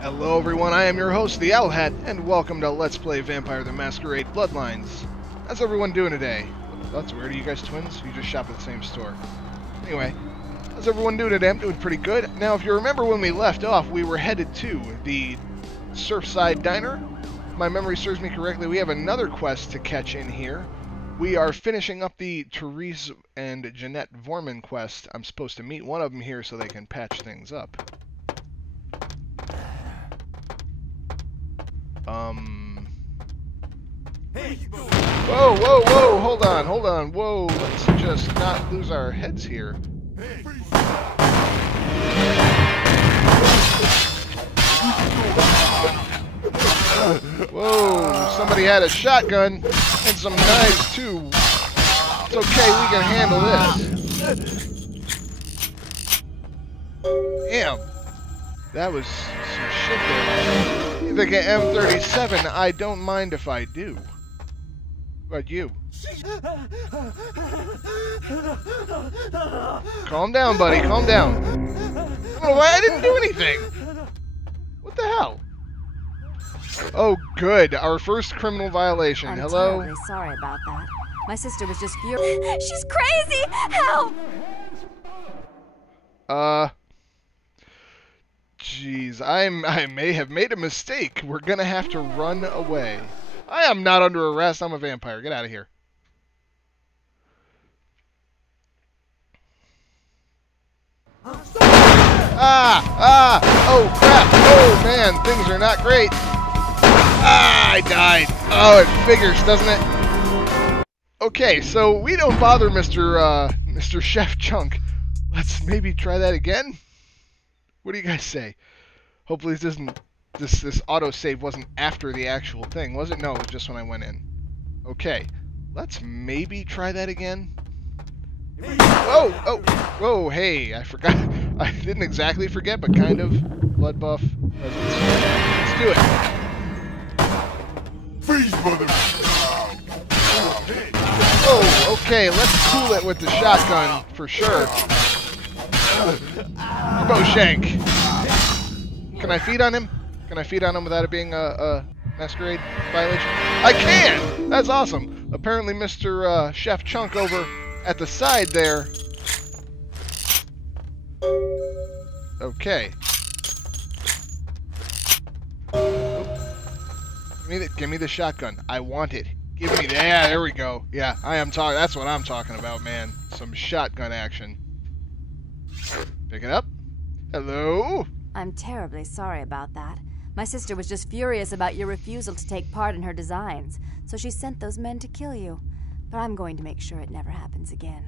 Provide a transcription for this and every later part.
Hello everyone, I am your host, TheOwlHat, and welcome to Let's Play Vampire the Masquerade Bloodlines. How's everyone doing today? That's weird, are you guys twins? You just shop at the same store. Anyway, how's everyone doing today? I'm doing pretty good. Now, if you remember when we left off, we were headed to the Surfside Diner. If my memory serves me correctly, we have another quest to catch in here. We are finishing up the Therese and Jeanette Vorman quest. I'm supposed to meet one of them here so they can patch things up. Whoa, whoa, whoa, hold on, whoa, let's just not lose our heads here. Whoa, somebody had a shotgun and some knives too. It's okay, we can handle this. Damn, that was some shit there. You think an M37? I don't mind if I do. What about you? Calm down, buddy. Calm down. Oh, I didn't do anything. What the hell? Oh, good. Our first criminal violation. Hello? I'm terribly sorry about that. My sister was just furious. She's crazy! Help! Jeez, I may have made a mistake. We're gonna have to run away. I am not under arrest. I'm a vampire. Get out of here. Oh crap. Oh man, things are not great. I died. Oh, it figures, doesn't it? Okay, so we don't bother Mr. Chef Chunk. Let's maybe try that again. What do you guys say? Hopefully this isn't this autosave wasn't after the actual thing, was it? No, it was just when I went in. Okay, let's maybe try that again. Whoa, oh, whoa, hey, I forgot. I didn't exactly forget, but kind of. Blood buff. Let's do it. Freeze, mother! Oh, okay, let's cool it with the shotgun for sure. Bowshank. Can I feed on him? Can I feed on him without it being a Masquerade violation? I can! That's awesome. Apparently Mr. Chef Chunk over at the side there. Okay. Give me the shotgun. I want it. Give me that. Yeah, there we go. Yeah, that's what I'm talking about, man. Some shotgun action. Pick it up. Hello? I'm terribly sorry about that. My sister was just furious about your refusal to take part in her designs, so she sent those men to kill you. But I'm going to make sure it never happens again.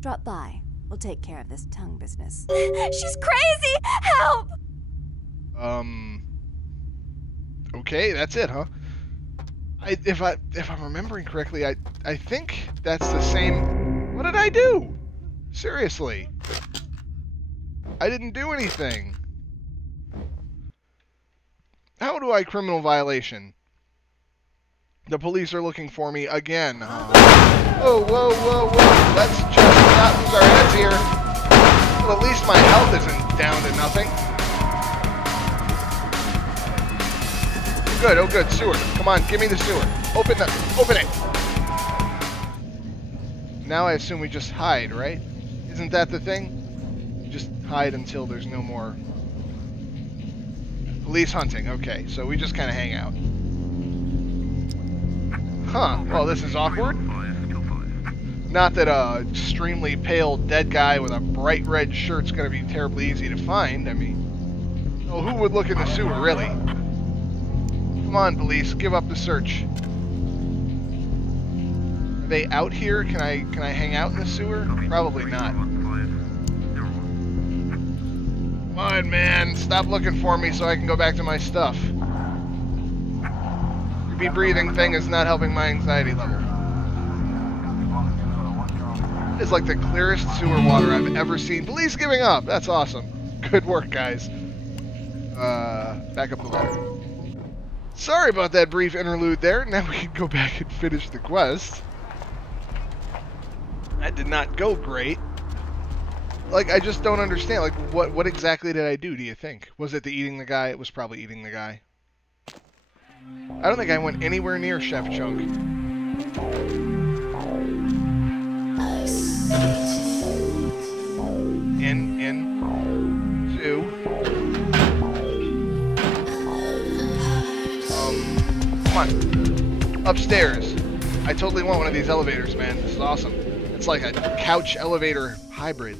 Drop by. We'll take care of this tongue business. She's crazy! Help! Okay, that's it, huh? If I'm remembering correctly, I think that's the same. What did I do? Seriously. I didn't do anything. How do I criminal violation? The police are looking for me again. Whoa, whoa, whoa, whoa. Let's just not lose our heads here. Well, at least my health isn't down to nothing. Good, oh good, sewer. Come on, give me the sewer. Open it. Now I assume we just hide, right? Isn't that the thing? Just hide until there's no more police hunting. Okay, so we just kind of hang out. Huh, well this is awkward. Not that a extremely pale dead guy with a bright red shirt's gonna be terribly easy to find. I mean, oh, who would look in the sewer, really? Come on, police, give up the search. Are they out here? Can I hang out in the sewer? Probably not. Come on, man, stop looking for me so I can go back to my stuff. Creepy breathing thing is not helping my anxiety level. It's like the clearest sewer water I've ever seen. Police giving up. That's awesome. Good work, guys. Back up the ladder. Sorry about that brief interlude there. Now we can go back and finish the quest. That did not go great. Like, I just don't understand. Like, what exactly did I do, do you think? Was it the eating the guy? It was probably eating the guy. I don't think I went anywhere near Chef Chunk. In, two. Come on. Upstairs. I totally want one of these elevators, man. This is awesome. It's like a couch elevator hybrid.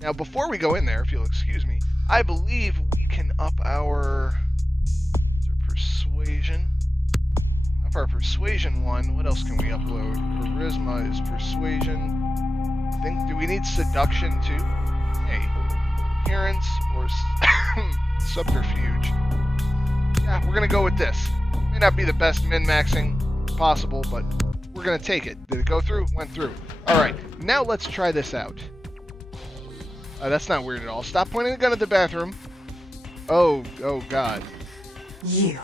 Now, before we go in there, if you'll excuse me, I believe we can up our persuasion. Up our persuasion one. What else can we upload? Charisma is persuasion. I think, do we need seduction too? Hey, appearance or subterfuge? Yeah, we're gonna go with this. May not be the best min-maxing possible, but we're gonna take it. Did it go through? Went through. All right, now let's try this out. That's not weird at all. Stop pointing the gun at the bathroom. Oh God. You.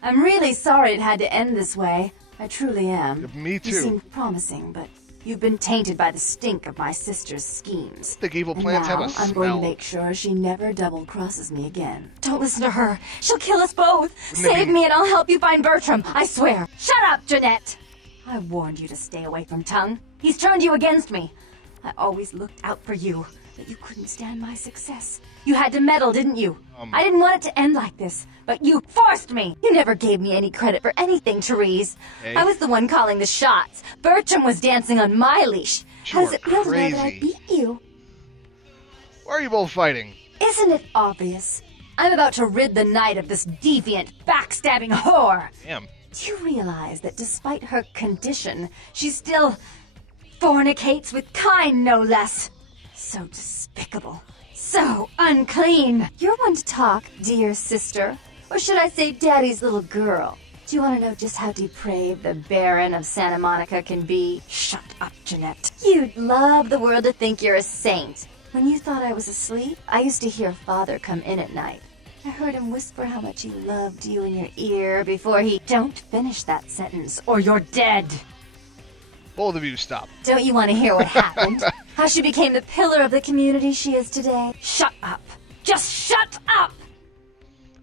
I'm really sorry it had to end this way. I truly am. Me too. You seemed promising, but you've been tainted by the stink of my sister's schemes. The evil plants have a smell. I'm going to make sure she never double-crosses me again. Don't listen to her. She'll kill us both. Save me and I'll help you find Bertram. I swear. Shut up, Jeanette. I warned you to stay away from Tongue. He's turned you against me. I always looked out for you, but you couldn't stand my success. You had to meddle, didn't you? I didn't want it to end like this, but you forced me. You never gave me any credit for anything, Therese. Hey. I was the one calling the shots. Bertram was dancing on my leash. How does it feel to know that I beat you? Why are you both fighting? Isn't it obvious? I'm about to rid the night of this deviant, backstabbing whore. Damn. Do you realize that despite her condition, she still fornicates with kind, no less? So despicable. So unclean. You're one to talk, dear sister. Or should I say daddy's little girl? Do you want to know just how depraved the Baron of Santa Monica can be? Shut up, Jeanette. You'd love the world to think you're a saint. When you thought I was asleep, I used to hear Father come in at night. I heard him whisper how much he loved you in your ear before he... Don't finish that sentence, or you're dead. Both of you stop. Don't you want to hear what happened? How she became the pillar of the community she is today? Shut up. Just shut up!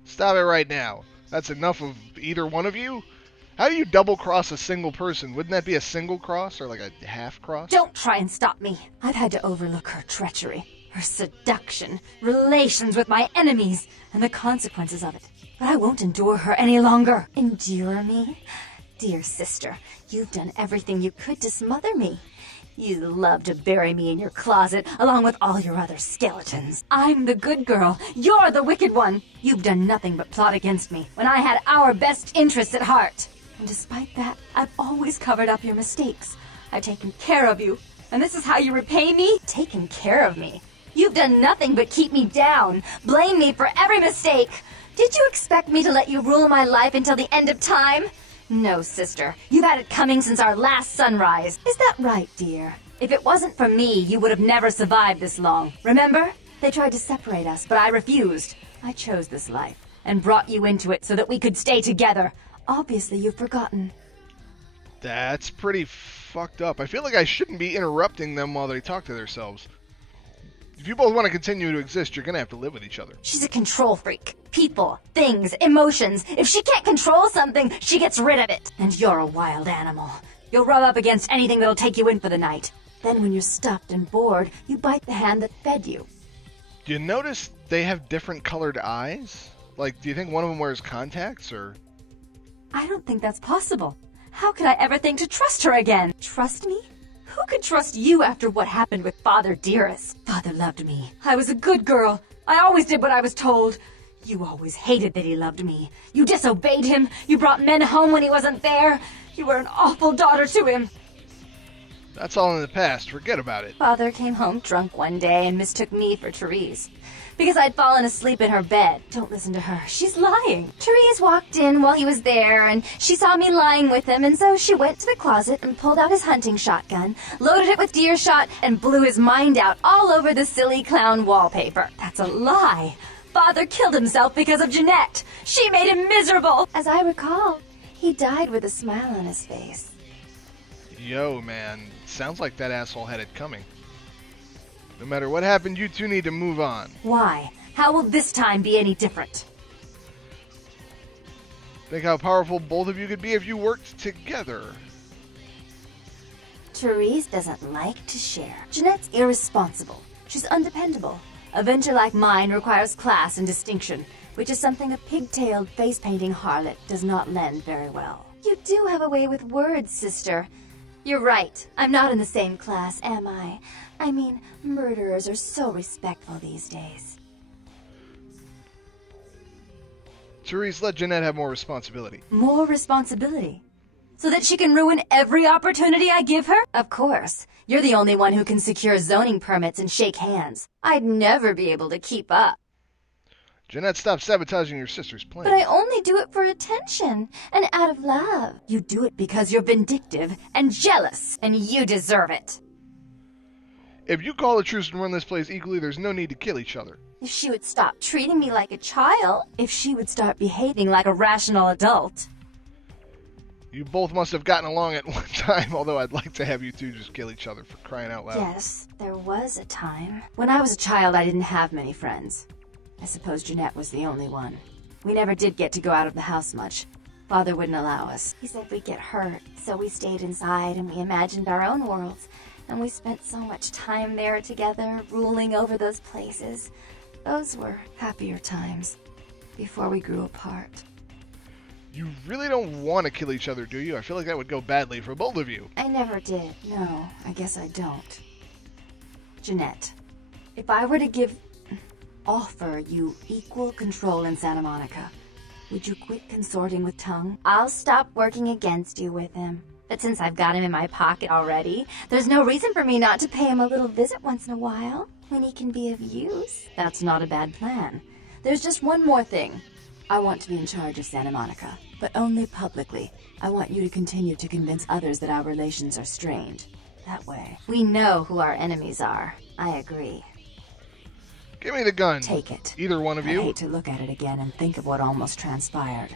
Stop it right now. That's enough of either one of you. How do you double-cross a single person? Wouldn't that be a single cross or like a half cross? Don't try and stop me. I've had to overlook her treachery, her seduction, relations with my enemies, and the consequences of it. But I won't endure her any longer. Endure me? Dear sister, you've done everything you could to smother me. You love to bury me in your closet, along with all your other skeletons. I'm the good girl. You're the wicked one. You've done nothing but plot against me, when I had our best interests at heart. And despite that, I've always covered up your mistakes. I've taken care of you. And this is how you repay me? Taken care of me. You've done nothing but keep me down, blame me for every mistake. Did you expect me to let you rule my life until the end of time? No, sister. You've had it coming since our last sunrise. Is that right, dear? If it wasn't for me, you would have never survived this long. Remember? They tried to separate us, but I refused. I chose this life and brought you into it so that we could stay together. Obviously, you've forgotten. That's pretty fucked up. I feel like I shouldn't be interrupting them while they talk to themselves. If you both want to continue to exist, you're going to have to live with each other. She's a control freak. People, things, emotions. If she can't control something, she gets rid of it. And you're a wild animal. You'll rub up against anything that'll take you in for the night. Then when you're stuffed and bored, you bite the hand that fed you. Do you notice they have different colored eyes? Like, do you think one of them wears contacts, or...? I don't think that's possible. How could I ever think to trust her again? Trust me? Who could trust you after what happened with Father Dearest? Father loved me. I was a good girl. I always did what I was told. You always hated that he loved me. You disobeyed him. You brought men home when he wasn't there. You were an awful daughter to him. That's all in the past. Forget about it. Father came home drunk one day and mistook me for Therese. Because I'd fallen asleep in her bed. Don't listen to her. She's lying. Therese walked in while he was there, and she saw me lying with him, and so she went to the closet and pulled out his hunting shotgun, loaded it with deer shot, and blew his mind out all over the silly clown wallpaper. That's a lie. Father killed himself because of Jeanette. She made him miserable. As I recall, he died with a smile on his face. Yo, man. Sounds like that asshole had it coming. No matter what happened, you two need to move on. Why? How will this time be any different? Think how powerful both of you could be if you worked together. Therese doesn't like to share. Jeanette's irresponsible. She's undependable. A venture like mine requires class and distinction, which is something a pigtailed, face-painting harlot does not lend very well. You do have a way with words, sister. You're right. I'm not in the same class, am I? I mean, murderers are so respectful these days. Therese, let Jeanette have more responsibility. More responsibility? So that she can ruin every opportunity I give her? Of course. You're the only one who can secure zoning permits and shake hands. I'd never be able to keep up. Jeanette, stop sabotaging your sister's plan. But I only do it for attention and out of love. You do it because you're vindictive and jealous, and you deserve it. If you call a truce and run this place equally, there's no need to kill each other. If she would stop treating me like a child, if she would start behaving like a rational adult. You both must have gotten along at one time, although I'd like to have you two just kill each other for crying out loud. Yes, there was a time. When I was a child, I didn't have many friends. I suppose Jeanette was the only one. We never did get to go out of the house much. Father wouldn't allow us. He said we'd get hurt, so we stayed inside and we imagined our own worlds. And we spent so much time there together, ruling over those places. Those were happier times, before we grew apart. You really don't want to kill each other, do you? I feel like that would go badly for both of you. I never did. No, I guess I don't. Jeanette, if I were to offer you equal control in Santa Monica, would you quit consorting with Tongue? I'll stop working against you with him. But since I've got him in my pocket already, there's no reason for me not to pay him a little visit once in a while, when he can be of use. That's not a bad plan. There's just one more thing. I want to be in charge of Santa Monica, but only publicly. I want you to continue to convince others that our relations are strained. That way, we know who our enemies are. I agree. Give me the gun. Take it. Either one of you. I hate to look at it again and think of what almost transpired.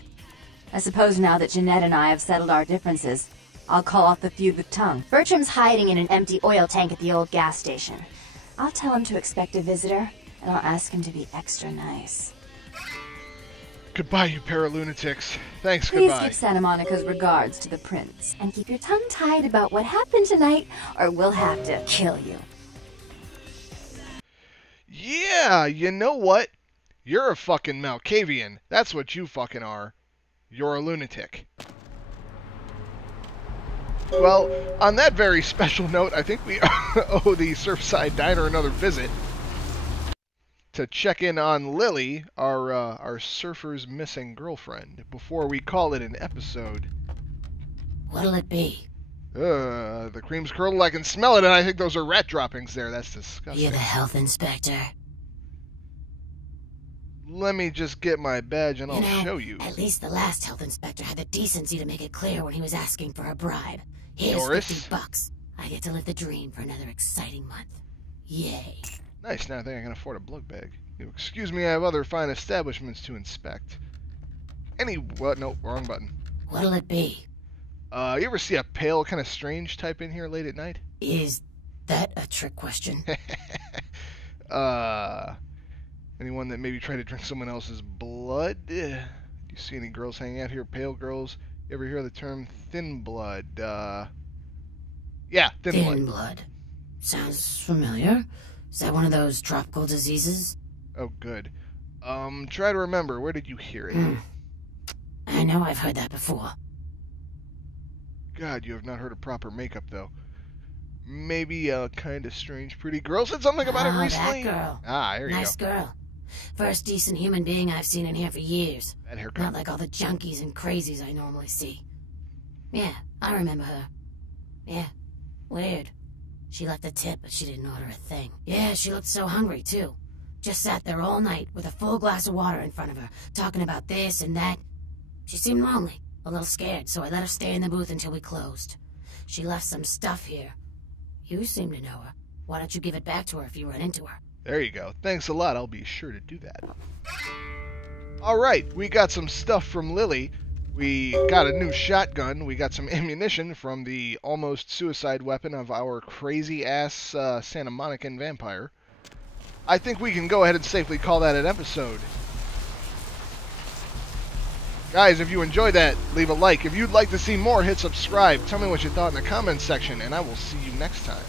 I suppose now that Jeanette and I have settled our differences, I'll call off the feud with Tongue. Bertram's hiding in an empty oil tank at the old gas station. I'll tell him to expect a visitor, and I'll ask him to be extra nice. Goodbye, you pair of lunatics. Thanks, Please goodbye. give Santa Monica's regards to the prince, and keep your tongue tied about what happened tonight, or we'll have to kill you. Yeah, you know what? You're a fucking Malkavian. That's what you fucking are. You're a lunatic. Well, on that very special note, I think we owe the Surfside Diner another visit to check in on Lily, our surfer's missing girlfriend, before we call it an episode. What'll it be? The cream's curdled. I can smell it, and I think those are rat droppings there. That's disgusting. You're the health inspector. Let me just get my badge and I'll show you. At least the last health inspector had the decency to make it clear when he was asking for a bribe. Here's Doris? $50. I get to live the dream for another exciting month. Yay. Nice, now I think I can afford a blood bag. Excuse me, I have other fine establishments to inspect. What? No, wrong button. What'll it be? You ever see a pale, kind of strange type in here late at night? Is that a trick question? Anyone that maybe tried to drink someone else's blood? Do you see any girls hanging out here, pale girls? You ever hear the term thin blood? Yeah, thin blood. Thin blood. Sounds familiar. Is that one of those tropical diseases? Oh, good. Try to remember, where did you hear it? I know I've heard that before. God, you have not heard of proper makeup, though. Maybe a kind of strange pretty girl said something about it recently? That girl. Ah, there you Nice go. girl. First decent human being I've seen in here for years. That haircut. Not like all the junkies and crazies I normally see. Yeah, I remember her. Yeah, weird. She left a tip, but she didn't order a thing. Yeah, she looked so hungry, too. Just sat there all night with a full glass of water in front of her, talking about this and that. She seemed lonely, a little scared, so I let her stay in the booth until we closed. She left some stuff here. You seem to know her. Why don't you give it back to her if you run into her? There you go. Thanks a lot. I'll be sure to do that. Alright, we got some stuff from Lily. We got a new shotgun. We got some ammunition from the almost suicide weapon of our crazy-ass santamonican vampire. I think we can go ahead and safely call that an episode. Guys, if you enjoyed that, leave a like. If you'd like to see more, hit subscribe. Tell me what you thought in the comments section, and I will see you next time.